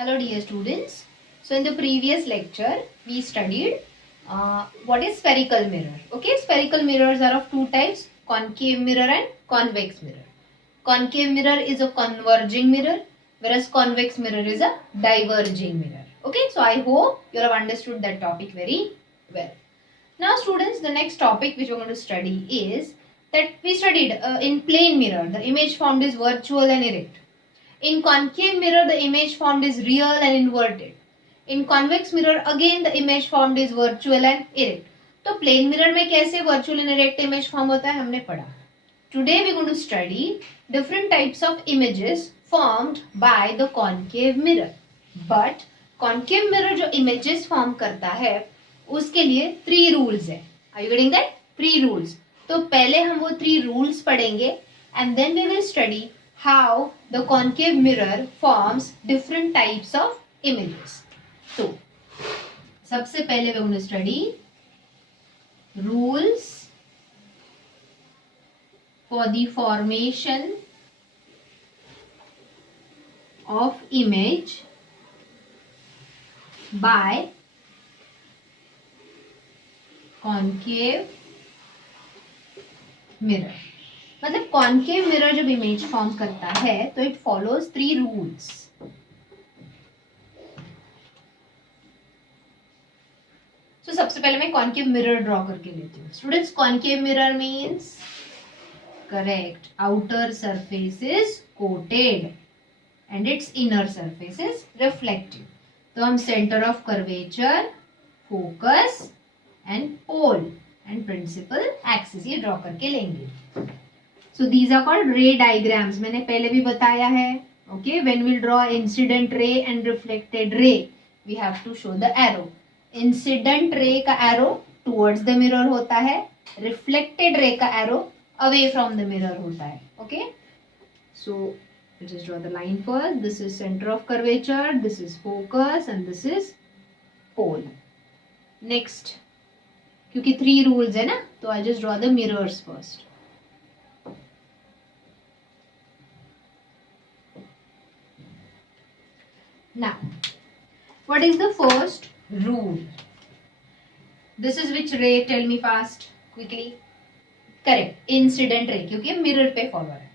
Hello dear students. So in the previous lecture we studied what is spherical mirror. Okay, spherical mirrors are of two types, concave mirror and convex mirror. Concave mirror is a converging mirror whereas convex mirror is a diverging mirror. Okay, so I hope you have understood that topic very well. Now students, the next topic which we are going to study is that we studied in plane mirror the image formed is virtual and erect. In concave mirror, the image formed is real and inverted. In convex mirror, again the image formed is virtual and erect. तो plane mirror में कैसे virtual and erect image form होता है हमने पढ़ा. Today we are going to study different types of images formed by the concave mirror. But concave mirror जो images form करता है उसके लिए 3 rules है. Are you getting that? 3 rules. तो पहले हम वो 3 rules पढ़ेंगे and then we will study how the concave mirror forms different types of images. So, सबसे पहले we are going to study rules for the formation of image by concave mirror. मतलब concave mirror जब image form करता है तो it follows 3 rules. तो सबसे पहले मैं कॉन्केव मिरर ड्रॉ करके लेती हूँ. Students, concave mirror means correct outer surface is coated and its inner surface is reflective. तो हम centre of curvature, focus and pole and principal axis ये ड्रॉ करके लेंगे. So these are called ray diagrams. मैंने पहले भी बताया है. Okay, when we draw incident ray and reflected ray, we have to show the arrow. Incident ray का arrow towards the mirror होता है. Reflected ray का arrow away from the mirror होता है. Okay, so let's just draw the line first. This is center of curvature. This is focus and this is pole. Next, क्योंकि 3 rules है ना, तो I just draw the mirrors first. Now, what is the first rule? This is which ray? Tell me fast, quickly. Correct, incident ray, क्योंकि mirror पे follow है.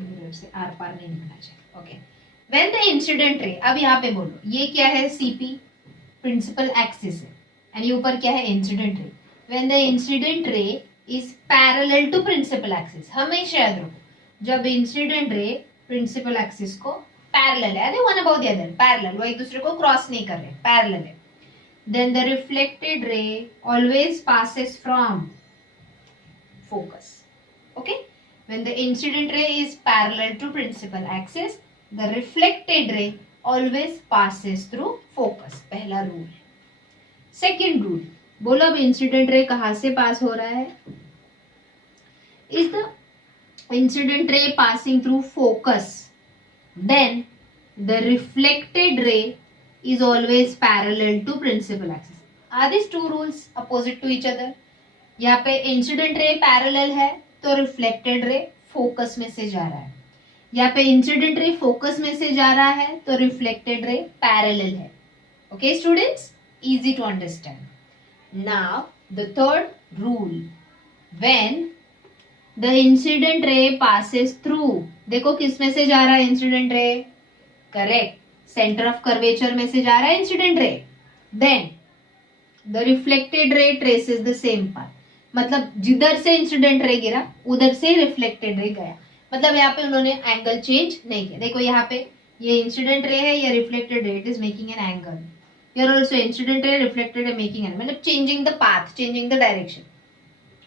Mirror से are पार नहीं निकलना चाहिए. Okay. When the incident ray, अब यहाँ पे बोलो, ये क्या है? CP, principal axis है, and ये ऊपर क्या है? Incident ray. When the incident ray is parallel to principal axis, हमेशा याद रखो, जब incident ray principal axis को पैरेलल है, one about the other, parallel, वो एक दूसरे को क्रॉस नहीं कर रहे, पैरेलल है. Then the reflected ray always passes from focus. Okay, when the incident ray is parallel to principal axis, the reflected ray always passes through focus. पहला rule. Second rule बोलो, अब इंसिडेंट रे कहां से पास हो रहा है? Is the incident ray passing through focus, then the reflected ray is always parallel to principal axis. Are these 2 rules opposite to each other? यहाँ पे incident ray parallel है तो reflected ray focus में से जा रहा है. यहाँ पे incident ray focus में से जा रहा है तो reflected ray parallel है. Okay students, easy to understand. Now the third rule, when the incident ray passes through, देखो किस में से जा रहा है इंसिडेंट रे? करेक्ट, सेंटर ऑफ कर्वेचर में से जा रहा है incident ray. Then the reflected ray traces the same path. मतलब जिधर से इंसिडेंट रे गिरा उधर से रिफ्लेक्टेड रे गया. मतलब यहाँ पे उन्होंने एंगल चेंज नहीं किया. देखो यहाँ पे ये इंसिडेंट रे है, ये reflected ray, it is making an angle. Here also incident ray, reflected ray making an, मतलब changing the path, changing the direction.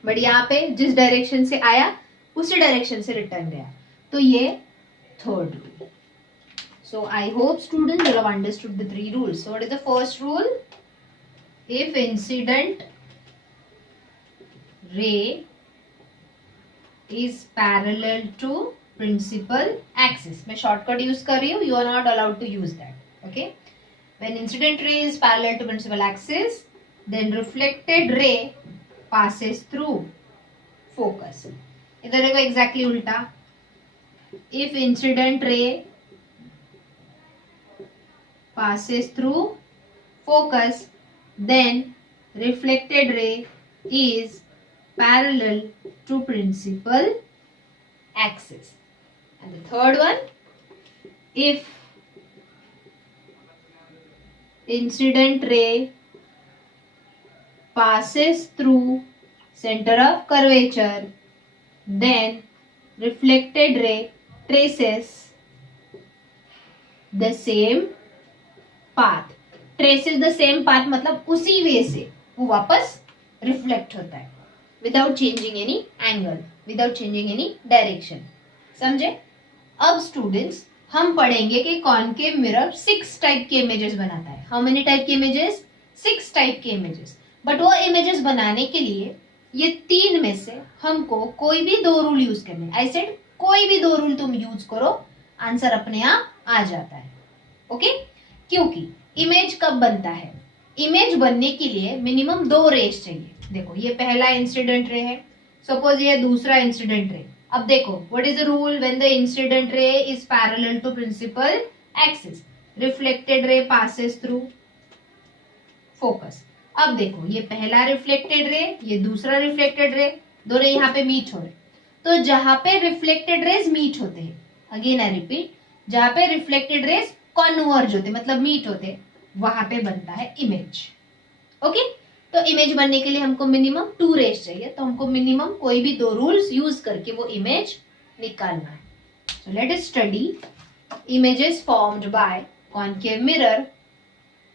But यहाँ पे जिस डायरेक्शन से आया उसी डायरेक्शन से रिटर्न गया. तो ये third rule. So I hope student you have understood the 3 rules. So what is the first rule? If incident ray is parallel to principal axis, मैं शॉर्टकट यूज कर रही हूँ, you are not allowed to use that. Okay, when incident ray is parallel to principal axis, then reflected ray passes through focus. इधर देखो exactly उल्टा. If incident ray passes through focus, then reflected ray is parallel to principal axis. And the third one, if incident ray passes through center of curvature, then reflected ray traces the same path. Traces the same path मतलब उसी वे से वो वापस reflect होता है without changing any angle, without changing any direction. समझे? अब students हम पढ़ेंगे कि कॉनकेव मिरर 6 टाइप के इमेजेस बनाता है. हाउ मेनी टाइप के इमेजेस? 6 टाइप के इमेजेस. बट वो इमेजेस बनाने के लिए ये 3 में से हमको कोई भी 2 रूल यूज करने. आई सेड कोई भी 2 रूल तुम यूज करो, आंसर अपने आप आ जाता है. ओके? क्योंकि इमेज कब बनता है? इमेज बनने के लिए मिनिमम 2 रेज चाहिए. देखो ये पहला इंसिडेंट रे है, सपोज ये दूसरा इंसिडेंट रे. अब देखो what is the rule when the incident ray is parallel to principal axis, reflected ray passes through focus. अब देखो ये पहला रिफ्लेक्टेड रे, ये दूसरा रिफ्लेक्टेड रे, दोनों यहाँ पे मीट हो रहे. तो जहां पे रिफ्लेक्टेड रेज मीट होते हैं, अगेन आई रिपीट, जहां पे रिफ्लेक्टेड रेज कॉन्वर्ज होते मतलब मीट होते, वहां पे बनता है इमेज. ओके? तो इमेज बनने के लिए हमको मिनिमम 2 रेज चाहिए, तो हमको मिनिमम कोई भी 2 रूल्स यूज करके वो इमेज निकालना है. So let us study images formed by concave mirror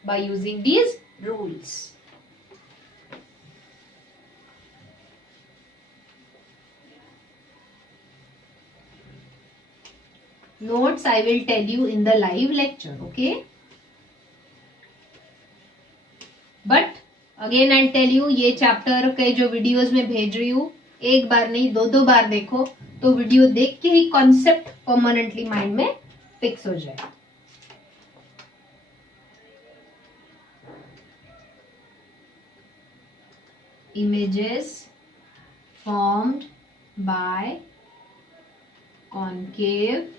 by using these rules. Notes I will tell you in the live lecture, okay? But again I'll tell you, ये chapter के जो videos में भेज रही हूँ, एक बार नहीं 2 बार देखो, तो वीडियो देख के ही कॉन्सेप्ट परमानेंटली माइंड में फिक्स हो जाए. Images formed by concave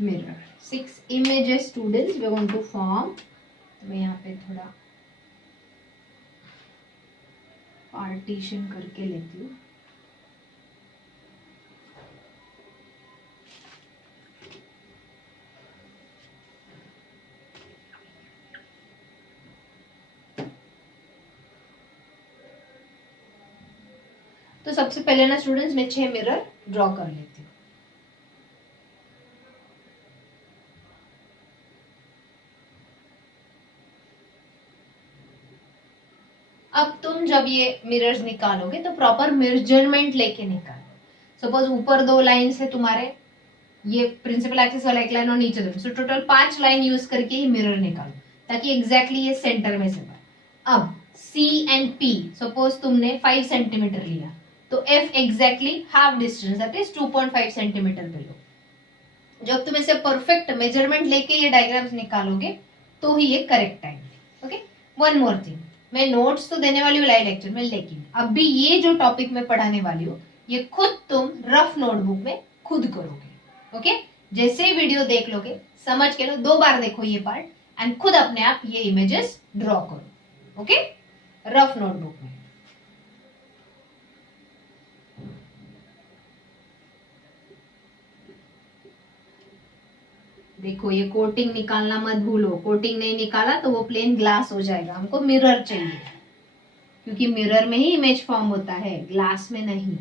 mirror. 6 images students we are going to form. मैं यहाँ पे थोड़ा पार्टीशन करके लेती हूँ. तो सबसे पहले ना स्टूडेंट्स मैं 6 मिरर ड्रॉ कर लेती हूँ. अब तुम जब ये मिरर्स निकालोगे तो प्रॉपर मेजरमेंट लेके निकालो. सपोज ऊपर 2 लाइंस है तुम्हारे, ये प्रिंसिपल एक्सिस वाला एक लाइन और नीचे 2, सो टोटल 5 लाइन यूज करके ही मिरर निकालो ताकि एग्जैक्टली ये सेंटर में से पाए. अब C एंड P सपोज तुमने 5 सेंटीमीटर लिया, तो F exactly half distance that is 2.5 centimetre पे लो. जब तुम इसे परफेक्ट मेजरमेंट लेके ये डायग्राम्स निकालोगे तो ही ये correct time. Okay? One more thing, मैं नोट्स तो देने वाली हूँ लाइव लेक्चर में, लेकिन अभी ये जो टॉपिक मैं पढ़ाने वाली हूँ ये खुद तुम रफ नोटबुक में खुद करोगे. ओके? जैसे ही वीडियो देख लोगे समझ के लो, 2 बार देखो ये पार्ट एंड खुद अपने आप ये इमेजेस ड्रॉ करो. ओके? रफ नोटबुक में. देखो ये कोटिंग निकालना मत भूलो, कोटिंग नहीं निकाला तो वो प्लेन ग्लास हो जाएगा. हमको मिरर चाहिए क्योंकि मिरर में ही इमेज फॉर्म होता है, ग्लास में नहीं.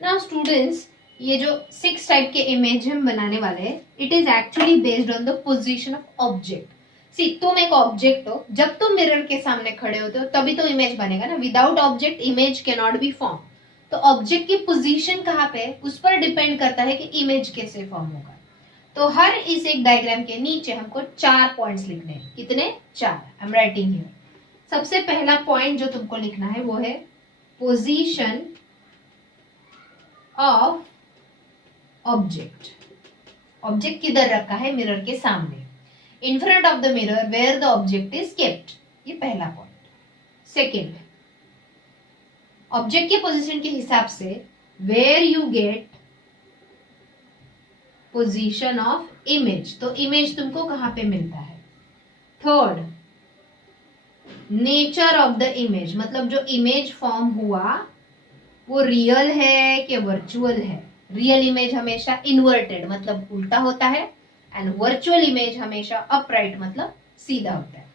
नाउ स्टूडेंट्स, ये जो 6 टाइप के इमेज हम बनाने वाले हैं, it is actually based on the position of object. See तुम एक ऑब्जेक्ट हो, जब तुम मिरर के सामने खड़े होते हो तभी तो इमेज बनेगा ना, without object image can not be form. तो ऑब्जेक्ट की पोजीशन कहाँ पे है उस पर डिपेंड करता है कि इमेज कैसे फॉर्म होगा। तो हर इस एक डायग्राम के नीचे हमको 4 पॉइंट्स लिखने हैं। कितने? 4। I am writing here. सबसे पहला पॉइंट जो तुमको लिखना है वो है पोजीशन ऑफ ऑब्जेक्ट। ऑब्जेक्ट किधर रखा है? मिरर के सामने, in front of the mirror where the object is kept. ये पहला पॉइंट। सेकेंड, ऑब्जेक्ट के पोजीशन के हिसाब से where you get position of image, तो इमेज तुमको कहां पे मिलता है। Third, nature of the image, मतलब जो इमेज फॉर्म हुआ वो रियल है कि वर्चुअल है। रियल इमेज हमेशा इन्वर्टेड मतलब उल्टा होता है, एंड वर्चुअल इमेज हमेशा अपराइट मतलब सीधा होता है।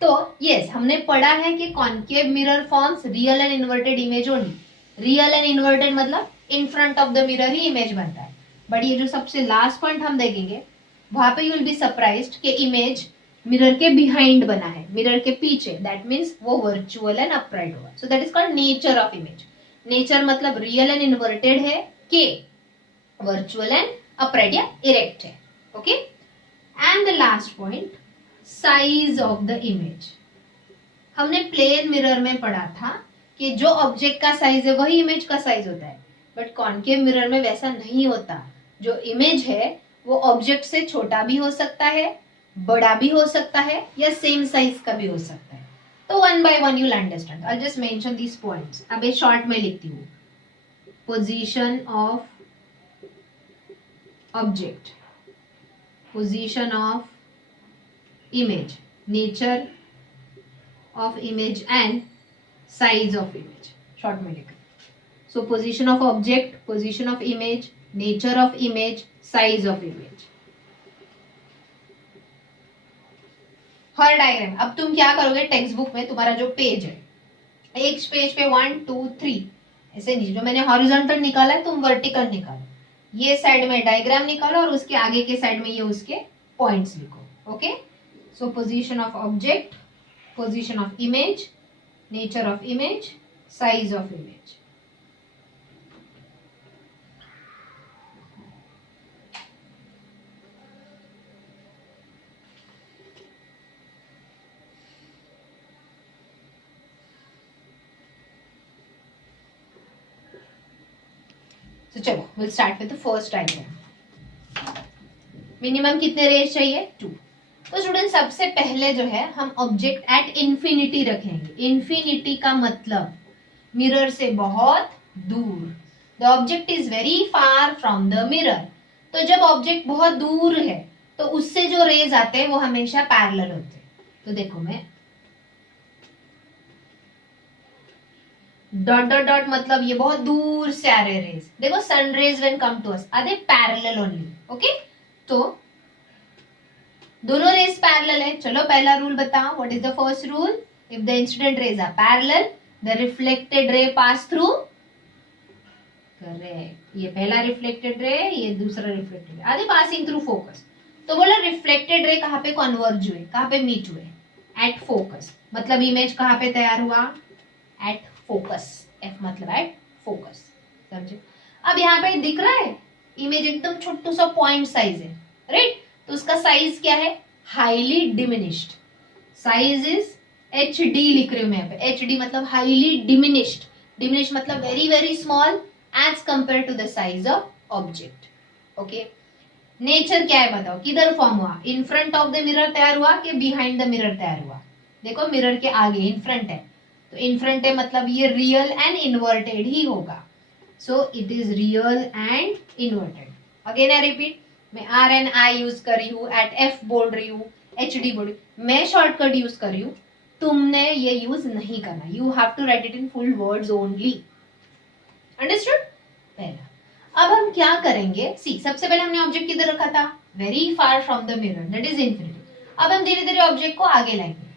तो यस, हमने पढ़ा है कि concave mirror forms real and inverted image only. Real and inverted मतलब in front of the mirror ही इमेज बनता है। बट ये जो सबसे लास्ट पॉइंट हम देखेंगे वहां पे यू विल बी सरप्राइज्ड कि इमेज मिरर के बिहाइंड बना है, मिरर के पीछे। दैट मीन्स वो वर्चुअल एंड अपराइट होगा। So that is called nature of image. Nature मतलब रियल एंड इन्वर्टेड है के वर्चुअल एंड अपराइट या इरेक्ट है। Okay, and the last point, size of the image. हमने प्लेन मिरर में पढ़ा था कि जो ऑब्जेक्ट का साइज है वही इमेज का साइज होता है, बट कॉन्केव मिरर में वैसा नहीं होता। जो इमेज है वो ऑब्जेक्ट से छोटा भी हो सकता है, बड़ा भी हो सकता है, या सेम साइज का भी हो सकता है। तो one by one you'll understand. I just mention these points. अब ये शॉर्ट में लिखती हूँ। Position of object, position of image, nature of image and size of image. Short में लिखा। सो position of object, position of image, nature of image, size of image. Her diagram. अब तुम क्या करोगे, टेक्स्ट बुक में तुम्हारा जो पेज है, एक पेज पे 1 2 3 ऐसे नहीं, जो मैंने हॉरिजॉन्टल निकाला है तुम वर्टिकल निकालो। ये साइड में डायग्राम निकालो और उसके आगे के साइड में ये उसके पॉइंट्स लिखो। Okay, so position of object, position of image, nature of image, size of image. तो चलो will start with the first diagram. Minimum कितने रेज चाहिए? 2। तो स्टूडेंट सबसे पहले जो है हम ऑब्जेक्ट एट इंफिनिटी रखेंगे। इंफिनिटी का मतलब मिरर से बहुत दूर। The object is very far from the mirror. तो जब ऑब्जेक्ट बहुत दूर है तो उससे जो रेज आते हैं वो हमेशा पैरेलल होते हैं। तो देखो मैं डॉट डॉट डॉट मतलब ये बहुत दूर से आ रहे रेज। देखो sun rays when come to us are they parallel only. Okay, तो दोनों रेज पैरेलल है। चलो पहला रूल बताओ। What is the first rule? If the incident rays are parallel the reflected ray pass through. Correct, ये पहला reflected ray, ये दूसरा reflected ray, are they passing through focus. तो बोला रिफ्लेक्टेड रे कहां पे कन्वर्ज हुए, कहां पे मीट हुए? At focus. मतलब इमेज कहां पे तैयार हुआ? At focus. एफ मतलब एट फोकस। समझे? अब यहाँ पे दिख रहा है इमेज एकदम छोटू सा पॉइंट साइज है, राइट? तो उसका साइज क्या है? Highly diminished. Size is H D लिख रही हूं मैं यहाँ पे। एच डी मतलब हाईली डिमिनिश्ड। डिमिनिश्ड मतलब very very small as compare to the size of object. Okay, nature क्या है बताओ? किधर फॉर्म हुआ? In front of the mirror तैयार हुआ कि बिहाइंड द मिरर तैयार हुआ? देखो मिरर के आगे इन फ्रंट है, तो इन फ्रंट है मतलब ये रियल एंड इन्वर्टेड ही होगा। So it is real and inverted. Again I repeat, मैं आर एन आई यूज कर रही हूँ, एट एफ बोल रही हूँ, एच डी बोल रही हूँ, मैं शॉर्टकट यूज कर रही हूँ, तुमने ये यूज नहीं करना। You have to write it in full words only. Understood? पहला। अब हम क्या करेंगे? सी, सबसे पहले हमने ऑब्जेक्ट किधर रखा था? Very far from the mirror, that is infinity. अब हम धीरे धीरे ऑब्जेक्ट को आगे लाएंगे।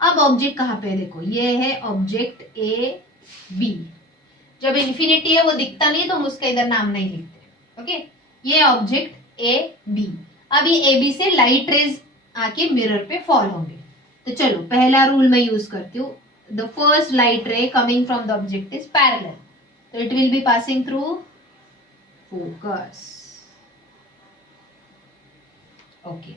अब ऑब्जेक्ट कहां पे है? देखो ये है ऑब्जेक्ट ए बी। जब इंफिनिटी है वो दिखता नहीं तो हम उसका इधर नाम नहीं लिखते। ओके, ये ऑब्जेक्ट ए बी। अब ये ए बी से लाइट रेज आके मिरर पे फॉल होंगे। तो चलो पहला रूल मैं यूज करती हूँ, the first light ray coming from the object is parallel, तो it will be passing through focus. Okay,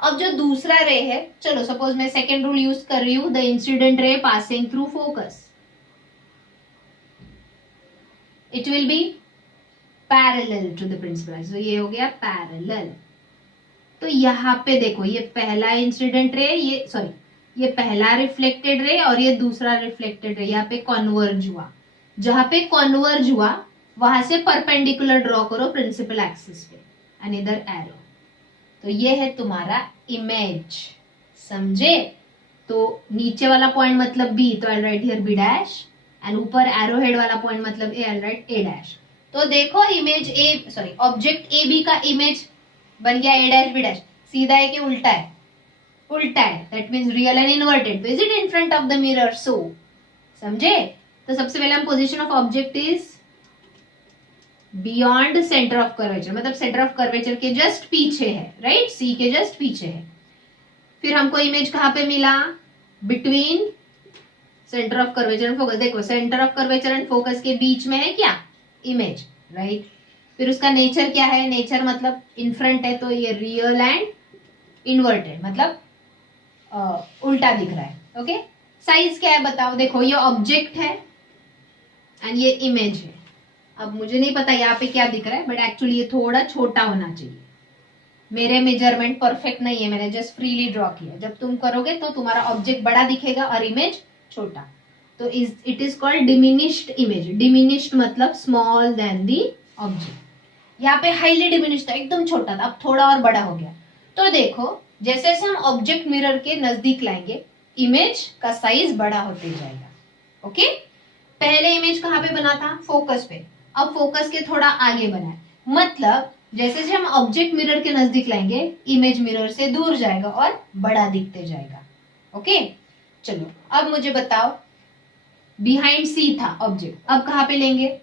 अब जो दूसरा रे है, चलो सपोज मैं सेकेंड रूल यूज कर रही हूं, the incident ray passing through focus, it will be parallel to the principal axis. तो ये हो गया पैरेलल। तो यहाँ पे देखो, ये पहला इंसिडेंट रे, ये सॉरी ये पहला रिफ्लेक्टेड रे और ये दूसरा रिफ्लेक्टेड रे, यहाँ पे कॉन्वर्ज हुआ। जहां पे कॉन्वर्ज हुआ वहां से परपेंडिकुलर ड्रॉ करो प्रिंसिपल एक्सिस पे, अनदर एरो। तो ये है तुम्हारा इमेज, समझे? तो नीचे वाला पॉइंट मतलब बी, तो I write here B dash, and ऊपर एरो हेड वाला पॉइंट मतलब A, I write A dash. तो देखो image A, sorry object A B का इमेज बन गया ए डैश बी डैश। सीधा है कि उल्टा है? उल्टा है, that means real and inverted. तो is it in front of the mirror? So समझे? तो सबसे पहले हम position of object is beyond centre of curvature, मतलब सेंटर ऑफ कर्वेचर के जस्ट पीछे है, राइट? सी के जस्ट पीछे है। फिर हमको इमेज कहां पे मिला? Between centre of curvature and focus. देखो centre of curvature and focus के बीच में है क्या? Image, right? फिर उसका नेचर क्या है? नेचर मतलब इन फ्रंट है, तो ये रियल एंड इन्वर्टेड, मतलब उल्टा दिख रहा है। ओके, साइज क्या है बताओ? देखो ये ऑब्जेक्ट है एंड ये इमेज है। अब मुझे नहीं पता यहाँ पे क्या दिख रहा है, बट एक्चुअली ये थोड़ा छोटा होना चाहिए। मेरे मेजरमेंट परफेक्ट नहीं है, मैंने जस्ट फ्रीली ड्रॉ किया। जब तुम करोगे तो तुम्हारा ऑब्जेक्ट बड़ा दिखेगा और इमेज छोटा। तो it is called diminished image. Diminished मतलब स्मॉल देन दी ऑब्जेक्ट। यहाँ पे हाईली डिमिनिश्ड था, एकदम छोटा था, अब थोड़ा और बड़ा हो गया। तो देखो जैसे जैसे हम ऑब्जेक्ट मिरर के नजदीक लाएंगे, इमेज का साइज बड़ा होते जाएगा। ओके, पहले इमेज कहाँ पे बना था? फोकस पे। अब फोकस के थोड़ा आगे बना है, मतलब जैसे जैसे हम ऑब्जेक्ट मिरर के नजदीक लाएंगे, इमेज मिरर से दूर जाएगा और बड़ा दिखते जाएगा। ओके, चलो अब मुझे बताओ, बिहाइंड सी था ऑब्जेक्ट, अब कहाँ पे लेंगे?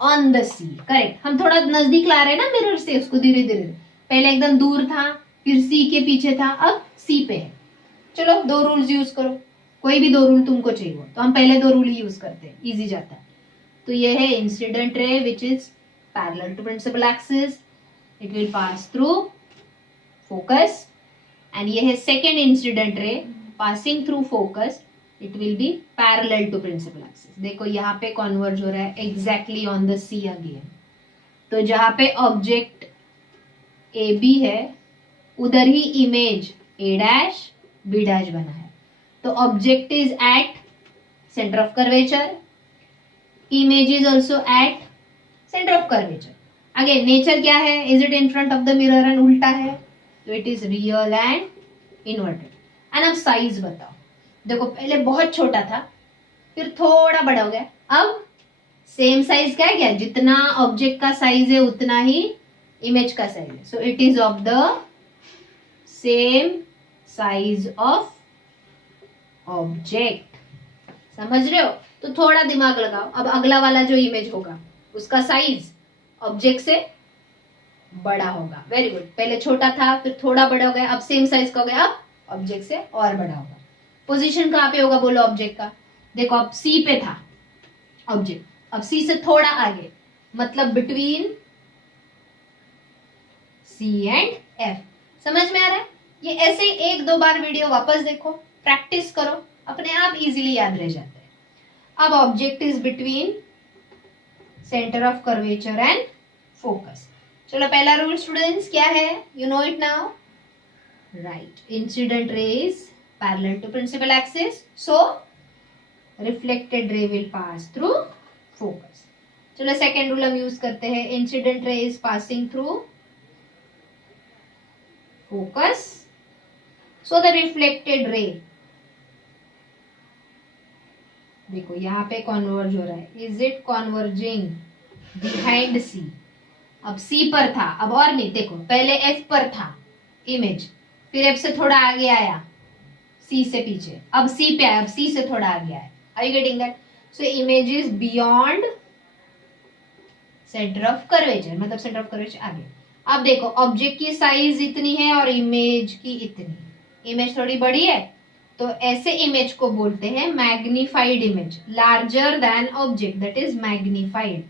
On the C, correct. हम थोड़ा नजदीक ला रहे हैं ना मिरर से उसको, धीरे धीरे। पहले एकदम दूर था, फिर सी के पीछे था, अब सी पे है। चलो दो रूल्स यूज करो, कोई भी दो रूल तुमको चाहिए हो, तो हम पहले दो रूल ही यूज करते हैं, इजी जाता है। तो ये है incident ray which is parallel to principal axis, it will pass through focus. And ये है second incident ray passing through focus, it will be parallel to principal axis. देखो यहाँ पे कॉन्वर्ज हो रहा है exactly on the C again. तो जहां पे ऑब्जेक्ट ए बी है उधर ही image A dash B dash बना है। तो object is at centre of curvature, image is also eight centre of curvature. Again nature क्या है? Is it in front of the mirror and उल्टा है, तो it is real and inverted. And अब size बताओ। देखो पहले बहुत छोटा था, फिर थोड़ा बड़ा हो गया, अब सेम साइज क्या है? क्या जितना ऑब्जेक्ट का साइज है उतना ही इमेज का साइज है। So it is of the same size of object. समझ रहे हो? तो थोड़ा दिमाग लगाओ। अब अगला वाला जो इमेज होगा उसका साइज ऑब्जेक्ट से बड़ा होगा। वेरी गुड, पहले छोटा था फिर थोड़ा बड़ा हो गया, अब सेम साइज का हो गया, अब ऑब्जेक्ट से और बड़ा होगा। पोजीशन कहां पे होगा बोलो ऑब्जेक्ट का? देखो अब सी पे था ऑब्जेक्ट, अब सी से थोड़ा आगे, मतलब बिटवीन सी एंड एफ। समझ में आ रहा है? ये ऐसे ही एक दो बार वीडियो वापस देखो, प्रैक्टिस करो, अपने आप इजीली याद रह जाता है। अब object is between centre of curvature and focus. चलो पहला रूल स्टूडेंट्स क्या है? You know it now, right? Incident rays parallel to principal axis, so reflected ray will pass through focus. चलो सेकेंड रूल हम यूज करते हैं, incident ray is passing through focus, so the reflected ray, देखो यहाँ पे converge हो रहा है, इज इट कॉन्वर्जिंग बिहाइंड सी? अब सी पर था, अब और नहीं, देखो पहले एफ पर था इमेज, फिर एफ से थोड़ा आगे आया, सी से पीछे, अब सी पे आया, अब सी से थोड़ा आगे आया। Are you getting that? So image is beyond centre of curvature, मतलब सेंटर ऑफ कर्वेचर आगे। अब देखो ऑब्जेक्ट की साइज इतनी है और इमेज की इतनी, इमेज थोड़ी बड़ी है, तो ऐसे इमेज को बोलते हैं magnified image, larger than object, that is magnified.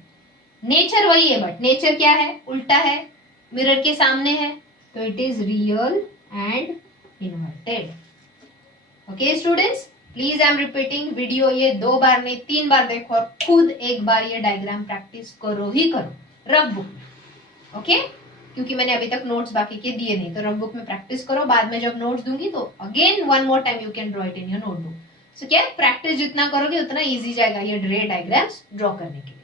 Nature वही है, बट नेचर क्या है, उल्टा है, मिरर के सामने है, तो it is real and inverted. Okay students, please I am repeating, video ये 2 बार नहीं 3 बार देखो और खुद एक बार ये डायग्राम प्रैक्टिस करो ही करो रफ बुक में। ओके, क्योंकि मैंने अभी तक नोट्स बाकी के दिए नहीं, तो रफ बुक में प्रैक्टिस करो, बाद में जब नोट्स दूंगी तो again one more time you can draw it in your notebook. So क्या प्रैक्टिस जितना करोगे उतना इजी जाएगा ये रे डायग्राम्स ड्रॉ करने के लिए।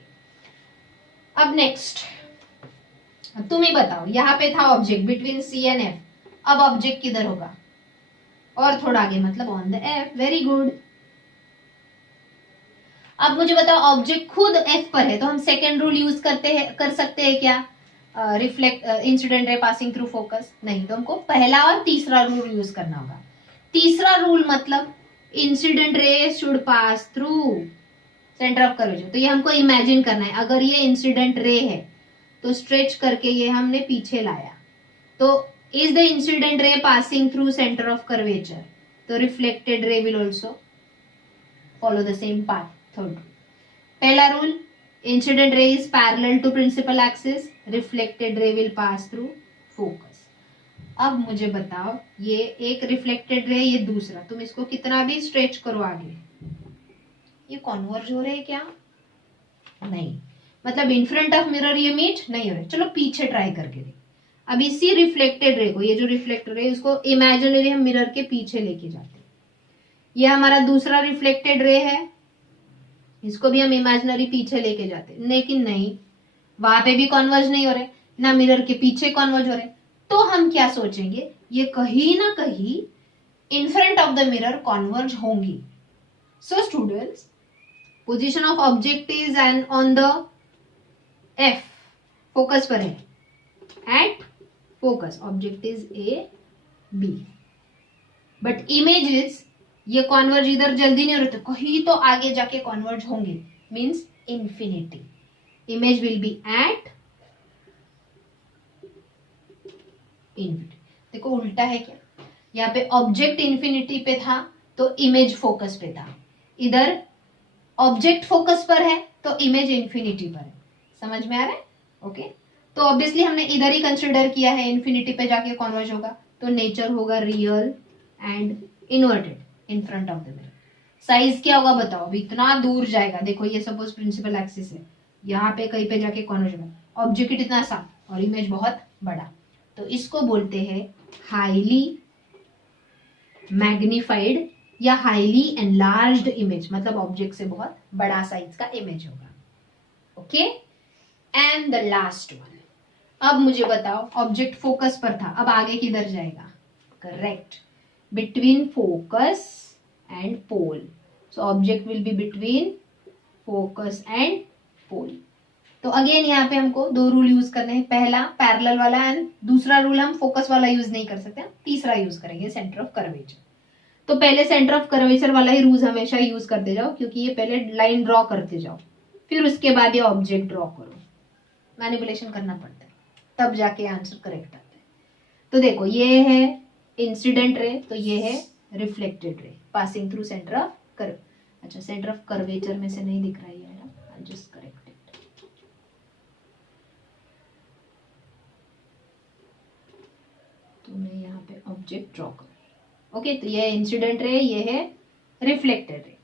अब नेक्स्ट तुम ही बताओ, यहाँ पे था object between C and F, अब ऑब्जेक्ट किधर होगा, और थोड़ा आगे मतलब on the F, very good. अब मुझे बताओ ऑब्जेक्ट खुद एफ पर है, तो हम सेकेंड रूल यूज कर सकते हैं क्या, reflect incident ray passing through focus, नहीं, तो हमको पहला और तीसरा रूल यूज करना होगा। तीसरा रूल मतलब incident ray should pass through centre of curvature, तो ये हमको इमेजिन करना है, अगर ये इंसिडेंट रे है तो स्ट्रेच करके ये हमने पीछे लाया, तो is the incident ray passing through centre of curvature, तो reflected ray will also follow the same path. Third, पहला rule incident ray is parallel to principal axis, reflected ray will pass through focus. अब मुझे बताओ ये एक reflected ray, ये दूसरा, तुम इसको कितना भी स्ट्रेच करो आगे, ये कॉन्वर्ज हो रहे हैं क्या, नहीं, मतलब इन फ्रंट ऑफ मिरर ये मीट नहीं हो रहे, चलो पीछे ट्राई करके देख। अब इसी रिफ्लेक्टेड रे को, ये जो रिफ्लेक्टेड रे इसको इमेजिनरी हम मिरर के पीछे लेके जाते हैं, ये हमारा दूसरा रिफ्लेक्टेड रे है, इसको भी हम इमेजिनरी पीछे लेके जाते, लेकिन नहीं, वहां पे भी कॉन्वर्ज नहीं हो रहे, ना मिरर के पीछे कॉन्वर्ज हो रहे, तो हम क्या सोचेंगे, ये कहीं ना कहीं in front of the mirror converge होंगी। So students, position of object is and on the F, focus पर है, at focus object is A B, but images ये कॉन्वर्ज इधर जल्दी नहीं हो रहे, तो कहीं तो आगे जाके कॉन्वर्ज होंगे, means infinity, image will be at infinity. देखो उल्टा है क्या, यहाँ पे ऑब्जेक्ट इंफिनिटी पे था तो इमेज फोकस पे था, इधर ऑब्जेक्ट फोकस पर है तो इमेज इंफिनिटी पर है, समझ में आ रहा है? ओके, तो ऑब्वियसली हमने इधर ही कंसिडर किया है इंफिनिटी पे जाके कॉन्वर्ज होगा, तो नेचर होगा real and inverted in front of the mirror. Size क्या होगा बताओ, अभी इतना दूर जाएगा, देखो ये सपोज प्रिंसिपल एक्सिस है, यहाँ पे कहीं पे जाके कॉन्वर्ज होगा, ऑब्जेक्ट इतना सा और इमेज बहुत बड़ा, तो इसको बोलते हैं हाईली मैग्निफाइड या हाईली एनलार्ज्ड इमेज, मतलब ऑब्जेक्ट से बहुत बड़ा साइज का इमेज होगा। Okay, and the last one, अब मुझे बताओ ऑब्जेक्ट फोकस पर था, अब आगे किधर जाएगा, correct, between focus and pole, so object will be between focus and pole. तो अगेन यहाँ पे हमको 2 रूल यूज करने हैं, पहला पैरेलल वाला एंड दूसरा रूल हम फोकस वाला यूज नहीं कर सकते, तीसरा यूज करेंगे सेंटर ऑफ कर्वेचर। तो पहले सेंटर ऑफ कर्वेचर वाला ही रूल हमेशा यूज करते जाओ, क्योंकि ये पहले लाइन ड्रॉ करते जाओ, फिर उसके बाद ये ऑब्जेक्ट ड्रॉ करो, मैनिपुलेशन करना पड़ता है, तब जाके आंसर करेक्ट आता है। तो देखो ये है इंसिडेंट रे, तो ये है रिफ्लेक्टेड रे passing through centre of curve, अच्छा सेंटर ऑफ कर्वेचर में से नहीं दिख रहा है, आई जस्ट करेक्ट इट। तो मैं यहाँ पे ऑब्जेक्ट ड्रॉ करूँ, ओके, तो ये इंसिडेंट रे, ये है reflected ray.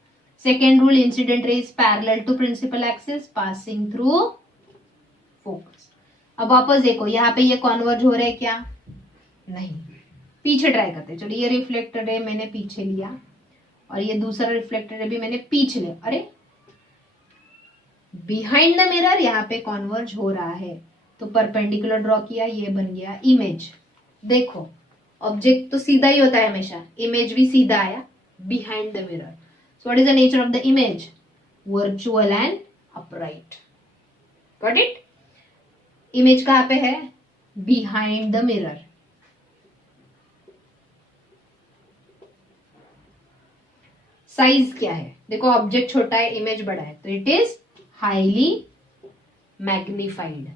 Second rule, incident ray is parallel to principal axis passing through focus. अब वापस देखो यहाँ पे ये कॉन्वर्ज हो रहे हैं क्या, नहीं, पीछे ट्राई करते हैं, चलो ये रिफ्लेक्टेड है मैंने पीछे लिया, और ये दूसरा रिफ्लेक्टेड है भी मैंने पीछे लिया, अरे बिहाइंड द मिरर यहाँ पे कॉन्वर्ज हो रहा है, तो परपेंडिकुलर ड्रॉ किया, ये बन गया इमेज। देखो ऑब्जेक्ट तो सीधा ही होता है हमेशा, इमेज भी सीधा आया behind the mirror, so what is the nature of the image, virtual and upright, got it. Image कहाँ पे है, बिहाइंड द मिरर। साइज क्या है, देखो ऑब्जेक्ट छोटा है इमेज बड़ा है, तो it is highly magnified.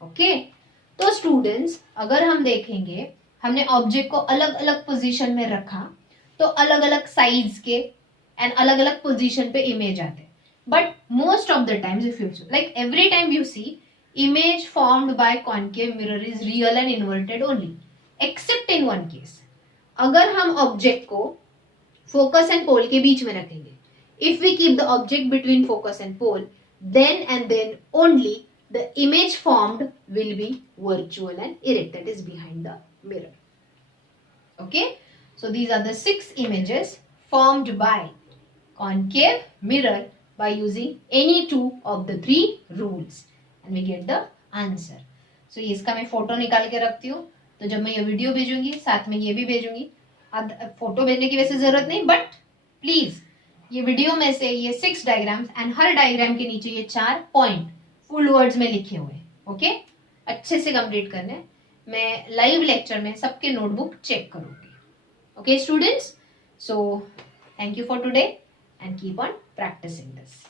Okay, तो स्टूडेंट्स अगर हम देखेंगे, हमने ऑब्जेक्ट को अलग अलग पोजीशन में रखा तो अलग अलग साइज के एंड अलग अलग पोजीशन पे इमेज आते हैं. But most of the times if you like every time you see image formed by concave mirror is real and inverted only except in one case. अगर हम ऑब्जेक्ट को focus and पोल के बीच में रखेंगे, if we keep the object between focus and pole, then and then only the image formed will be virtual and erect, that is behind the mirror. Okay, so these are the 6 images formed by concave mirror by using any 2 of the 3 rules. And we get the answer. So इसका मैं photo निकाल के रखती हूँ, तो जब मैं ये वीडियो भेजूंगी साथ में ये भी भेजूंगी. फोटो भेजने की वैसे जरूरत नहीं, बट प्लीज ये वीडियो में से ये 6 डायग्राम्स एंड हर डायग्राम के नीचे ये 4 पॉइंट फुल वर्ड्स में लिखे हुए. ओके, अच्छे से कंप्लीट करने. मैं लाइव लेक्चर में सबके नोटबुक चेक करूंगी. Okay students, so thank you for today and keep on practising this.